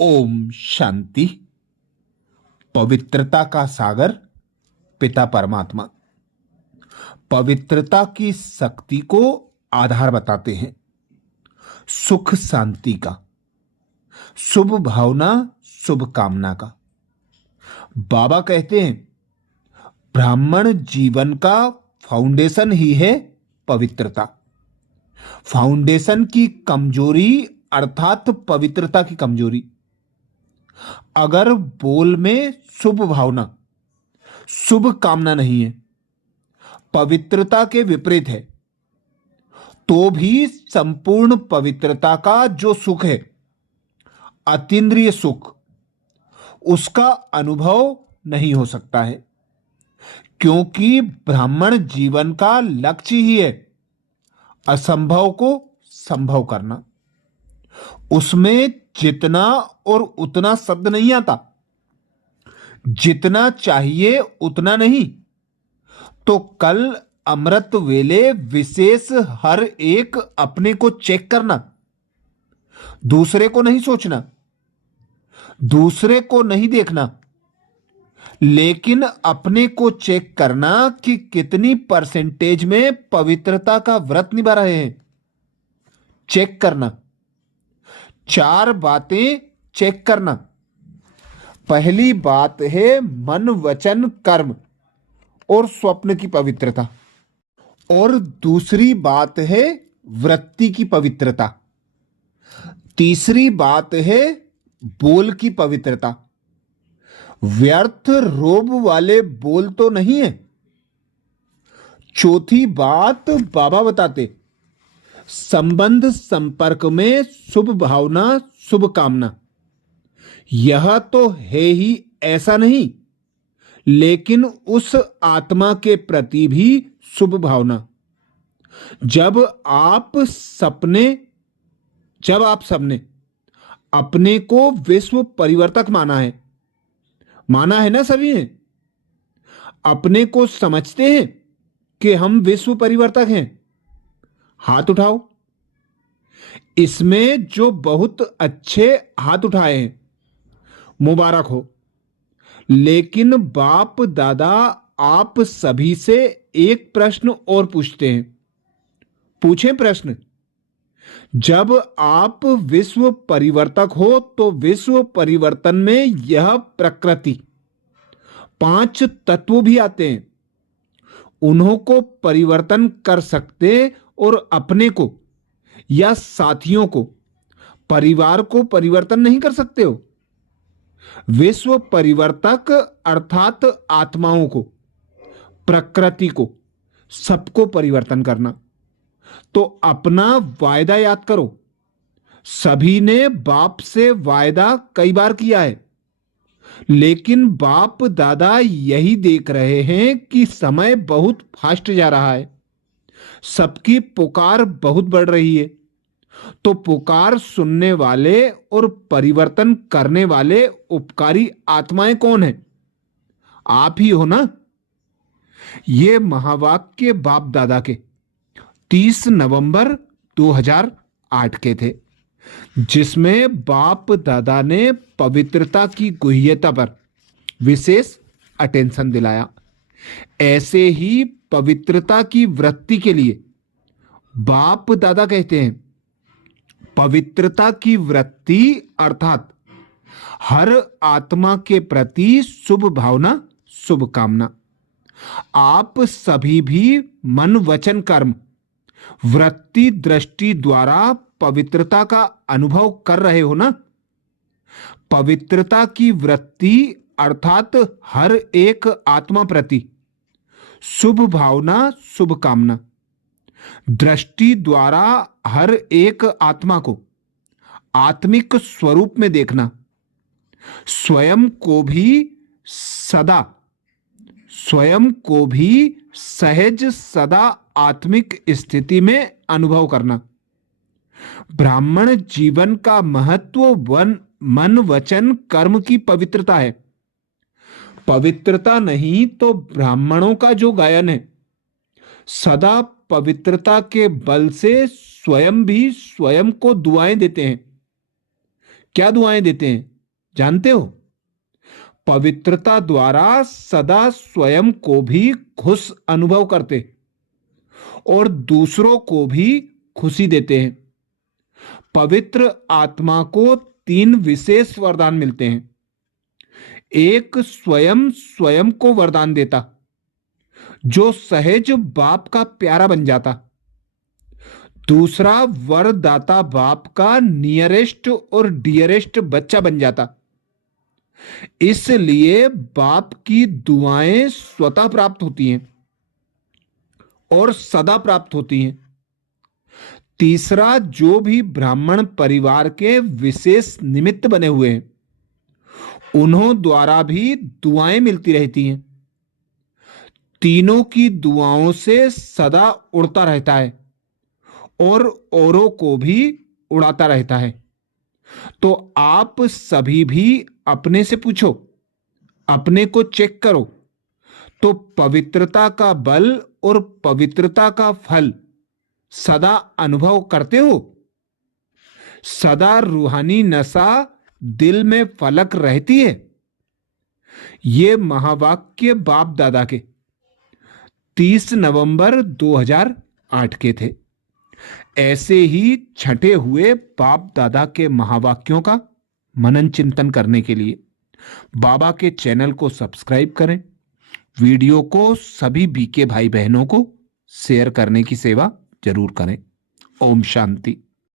ओम शांति। पवित्रता का सागर पिता परमात्मा पवित्रता की शक्ति को आधार बताते हैं। सुख शांति का, शुभ भावना, शुभ कामना का। बाबा कहते हैं ब्राह्मण जीवन का फाउंडेशन ही है पवित्रता। फाउंडेशन की कमजोरी अर्थात पवित्रता की कमजोरी। अगर बोल में शुभ भावना, शुभ कामना नहीं है, पवित्रता के विपरीत है, तो भी संपूर्ण पवित्रता का जो सुख है, अतीन्द्रिय सुख, उसका अनुभव नहीं हो सकता है। क्योंकि ब्राह्मण जीवन का लक्ष्य ही है असंभव को संभव करना। उसमें जितना और उतना शब्द नहीं आता, जितना चाहिए उतना नहीं। तो कल अमृत वेले विशेष हर एक अपने को चेक करना, दूसरे को नहीं सोचना, दूसरे को नहीं देखना, लेकिन अपने को चेक करना कि कितनी परसेंटेज में पवित्रता का व्रत निभा रहे हैं। चेक करना, 4 बातें चेक करना। पहली बात है मन, वचन, कर्म और स्वप्न की पवित्रता। और दूसरी बात है वृत्ति की पवित्रता। तीसरी बात है बोल की पवित्रता। व्यर्थ रोब वाले बोल तो नहीं है। चौथी बात बाबा बताते, संबंध संपर्क में शुभ भावना, शुभ कामना। यह तो है ही ऐसा नहीं, लेकिन उस आत्मा के प्रति भी शुभ भावना। जब आप सबने अपने को विश्व परिवर्तक माना है ना, सभी ने अपने को समझते हैं कि हम विश्व परिवर्तक हैं। हाथ उठाओ। इसमें जो बहुत अच्छे हाथ उठाए हैं, मुबारक हो। लेकिन बाप दादा आप सभी से एक प्रश्न और पूछते हैं। पूछें प्रश्न। जब आप विश्व परिवर्तक हो तो विश्व परिवर्तन में यह प्रकृति, 5 तत्व भी आते हैं। उन्हों को परिवर्तन कर सकते और अपने को या साथियों को, परिवार को परिवर्तन नहीं कर सकते हो। विश्व परिवर्तक अर्थात आत्माओं को, प्रकृति को, सबको परिवर्तन करना। तो अपना वायदा याद करो। सभी ने बाप से वायदा कई बार किया है, लेकिन बाप दादा यही देख रहे हैं कि समय बहुत फास्ट जा रहा है, सबकी पुकार बहुत बढ़ रही है। तो पुकार सुनने वाले और परिवर्तन करने वाले उपकारी आत्माएं कौन है? आप ही हो ना। ये महावाक्य बाप दादा के 30 नवंबर 2008 के थे, जिसमें बाप दादा ने पवित्रता की गुह्यता पर विशेष अटेंशन दिलाया। ऐसे ही पवित्रता की वृत्ति के लिए बाप दादा कहते हैं, पवित्रता की वृत्ति अर्थात हर आत्मा के प्रति शुभ भावना, शुभ कामना। आप सभी भी मन, वचन, कर्म, वृत्ति, दृष्टि द्वारा पवित्रता का अनुभव कर रहे हो ना। पवित्रता की वृत्ति अर्थात हर एक आत्मा प्रति शुभ भावना, शुभ कामना। दृष्टि द्वारा हर एक आत्मा को आत्मिक स्वरूप में देखना। स्वयं को भी सहज सदा आत्मिक स्थिति में अनुभव करना। ब्राह्मण जीवन का महत्व मन, वचन, कर्म की पवित्रता है। पवित्रता नहीं तो ब्राह्मणों का जो गायन है, सदा पवित्रता के बल से स्वयं भी स्वयं को दुआएं देते हैं क्या दुआएं देते हैं जानते हो? पवित्रता द्वारा सदा स्वयं को भी खुश अनुभव करते और दूसरों को भी खुशी देते हैं। पवित्र आत्मा को 3 विशेष वरदान मिलते हैं। एक स्वयं स्वयं को वरदान देता, जो सहज बाप का प्यारा बन जाता। दूसरा, वरदाता बाप का नियरेस्ट और डियरेस्ट बच्चा बन जाता, इसलिए बाप की दुआएं स्वतः प्राप्त होती हैं और सदा प्राप्त होती हैं। तीसरा, जो भी ब्राह्मण परिवार के विशेष निमित्त बने हुए हैं, उन्हों द्वारा भी दुआएं मिलती रहती हैं। तीनों की दुआओं से सदा उड़ता रहता है और औरों को भी उड़ाता रहता है। तो आप सभी भी अपने से पूछो, अपने को चेक करो, तो पवित्रता का बल और पवित्रता का फल सदा अनुभव करते हो? सदा रूहानी नशा दिल में फलक रहती है? ये महावाक्य बाप दादा के 30 नवंबर 2008 के थे। ऐसे ही छठे हुए बाप दादा के महावाक्यों का मनन चिंतन करने के लिए बाबा के चैनल को सब्सक्राइब करें। वीडियो को सभी बीके भाई बहनों को शेयर करने की सेवा जरूर करें। ओम शांति।